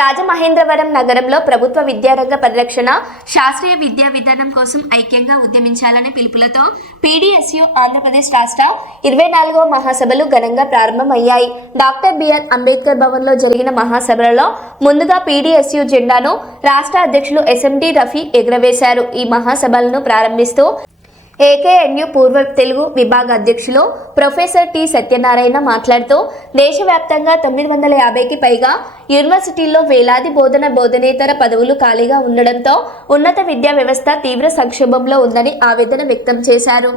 రాజమహేంద్రవరం నగరంలో ప్రభుత్వ విద్యారంగ పరిరక్షణ శాస్త్రీయ విద్యా విధానం కోసం ఐక్యంగా ఉద్యమించాలనే పిలుపులతో పీడీఎస్యు ఆంధ్రప్రదేశ్ రాష్ట్ర 24వ మహాసభలు ఘనంగా ప్రారంభమయ్యాయి. డాక్టర్ బిఆర్ అంబేద్కర్ భవన్లో జరిగిన మహాసభలలో ముందుగా పీడీఎస్యు జెండాను రాష్ట్ర అధ్యక్షులు ఎస్ఎండి రఫీ ఎగురవేశారు. ఈ మహాసభలను ప్రారంభిస్తూ ఏకేఎన్యు పూర్వ తెలుగు విభాగ అధ్యక్షులు ప్రొఫెసర్ టి సత్యనారాయణ మాట్లాడుతూ దేశవ్యాప్తంగా 950కి పైగా యూనివర్సిటీల్లో వేలాది బోధనేతర పదవులు ఖాళీగా ఉండడంతో ఉన్నత విద్యా వ్యవస్థ తీవ్ర సంక్షోభంలో ఉందని ఆవేదన వ్యక్తం చేశారు.